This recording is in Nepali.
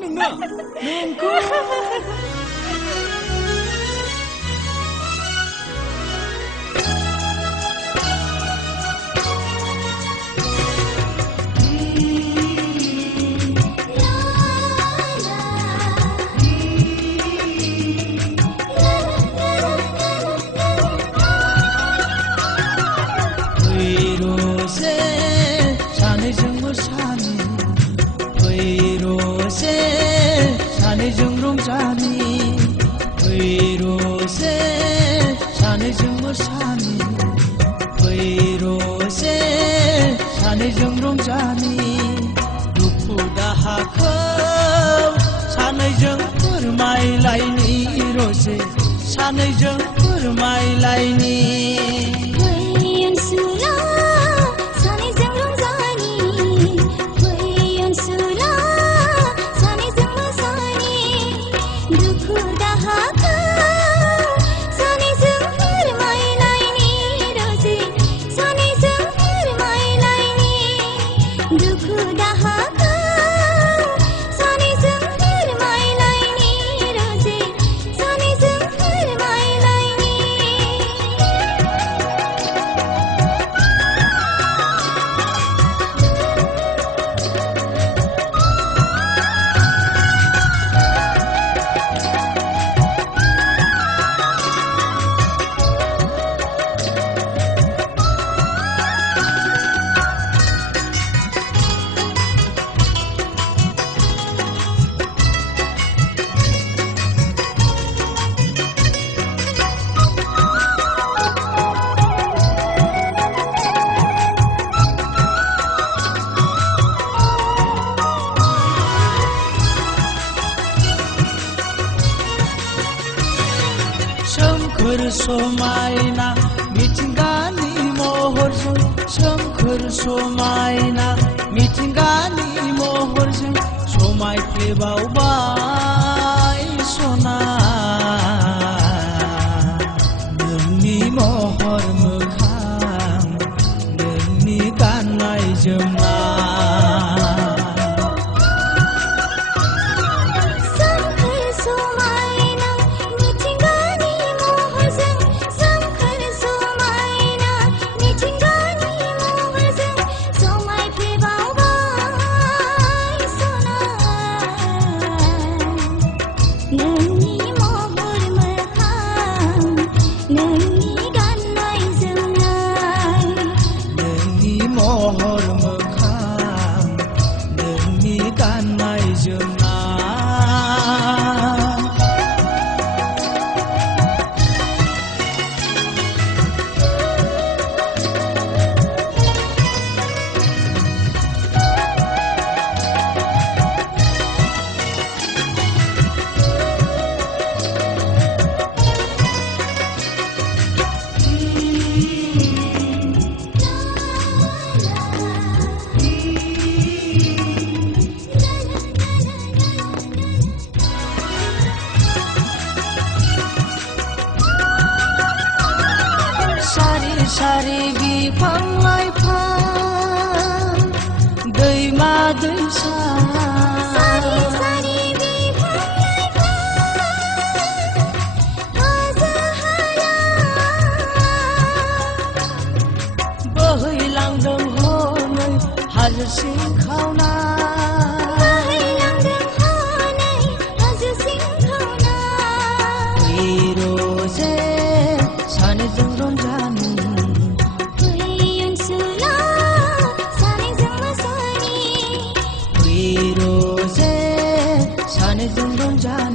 नोङो नोंखौ सानैजों रंजानि फैरसे सानैजों मोसानि फैरसे सानैजों रंजानि दुखु दाहाखौ सानैजों फोरमायलायनि रसे सानैजों फोरमायलायनि सोमखोर समायना मिथिंगानि महरजों सोमखोर समायना मिथिंगानि महरजों समायफ्लेबावबाय सना नोंनि महर मोखां नोंनि गाननाय जोमनाय महर मोखां नोंनि गाननाय जोमनाय सारि बिफां लाइफां दैमा दैसा सारि बिफां लाइफां हाजो हाला बोहैलांदों हनै हाजो सिंखावना फैरसे सानैजों रंजानि फैरसे सानैजों रंजानि